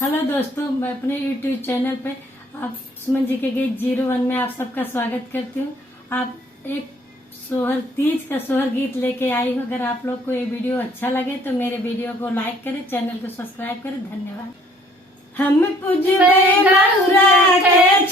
Hello दोस्तों, मैं अपने यूट्यूब चैनल पे आप सुमन जी के गीत 01 में आप सबका स्वागत करती हूँ। आप एक तीज का सोहर गीत लेके आई हूँ। अगर आप लोग को ये वीडियो अच्छा लगे तो मेरे वीडियो को लाइक करें, चैनल को सब्सक्राइब करें। धन्यवाद। हम पूजबे गौरा के